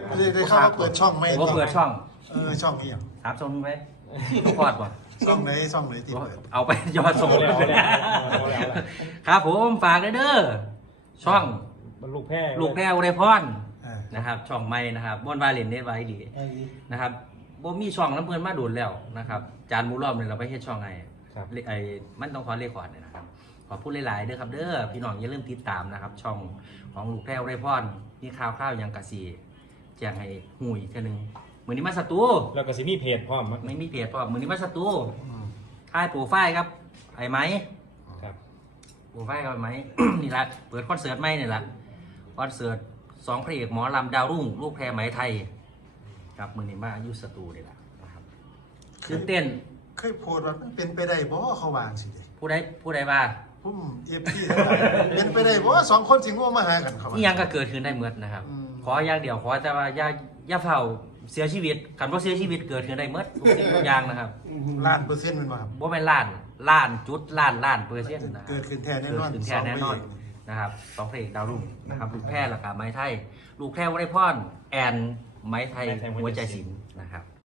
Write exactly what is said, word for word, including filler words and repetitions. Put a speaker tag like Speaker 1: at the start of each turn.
Speaker 1: ได้ได้ข่าวว่าเปิดช่องไหม
Speaker 2: ผมเปิดช่อง
Speaker 1: เออช่องนี้อย่าง
Speaker 2: ถามชมไหมที่ทุกพอดป่ะ
Speaker 1: ช่องไหนช่องไหนที่เปิด
Speaker 2: เอาไปยอดส่งครับผมฝากเด้อช่อง
Speaker 3: ลูกแพร่
Speaker 2: ลูกแพรอุไรพร
Speaker 1: อ่า
Speaker 2: นะครับช่องใหม่นะครับบนวาเลนเนตไว้ดีนะครับบ่มีช่องน้ำเพื่อนมาโดนแล้วนะครับจานหมูรอบเนี่ยเราไปเฮ็ดช่องไง
Speaker 3: ครับ
Speaker 2: ไอ้มันต้องขอเลขก่อนเนี่ยนะครับขอพูดหลายๆเด้อครับเด้อพี่น้องอย่าลืมติดตามนะครับ ช่องของลูกแพรอุไรพรมีข่าวข้าวยังกะสีแจ้งให้หูอีกเท่านึงมื้อนี้มาสตู
Speaker 3: แล้วก็สิมีเพจพร้อมมั้ย
Speaker 2: ไม่มีเพจเพราะมื้อนี้มาสตูค่ายโปรไฟล์ครับไอ้ไหม
Speaker 3: ครับ
Speaker 2: โปรไฟล์ครับไอ้ไหม นี่ละเปิดคอนเสิร์ตใหม่นี่ละคอนเสิร์ตสองพระเอกหมอลำดาวรุ่งลูกแพรไหมไทยครับมื้อนี้มาอยู่สตูนี่ละนะครับตื่นเต้น
Speaker 1: เคยโพสต์ว่ามันเป็นไปได้บ่เขาวางสิเด้
Speaker 2: ผู้ใดผู้ใดว่า
Speaker 1: ผมเอฟพีทั้งหลายเป็นไปได้บ่สองคนสิงว่ามาหากันเขาว่า
Speaker 2: นี่ยังก็เกิดขึ้นได้เมื่อนะครับ
Speaker 1: อืม
Speaker 2: ขออย่างเดียวขอแต่ว่าอย่าอย่าเฝ้าเสียชีวิตกันว่าเสียชีวิตเกิดขึ้นได้เมื่อทุกสิ่งทุกอย่างนะครับ
Speaker 1: ล้านเปอร์เซ็นต์แมันบ่ครับ
Speaker 2: บ่เป็นล้านล้านจุดล้านล้านเปอร์เซ็นต์นะค
Speaker 1: เกิ
Speaker 2: รับ
Speaker 1: ดขึ้นแท้แน่นอน
Speaker 2: เกิดขึ้นแท้แน่นอน
Speaker 1: สงพระเก
Speaker 2: นะครับสองเพลงดาวรุ่งนะครับลูกแพร่และกาไม้ไทย ลูกแพร่วไรพรแอนไม้ไทยหัวใจศิลป์นะครับ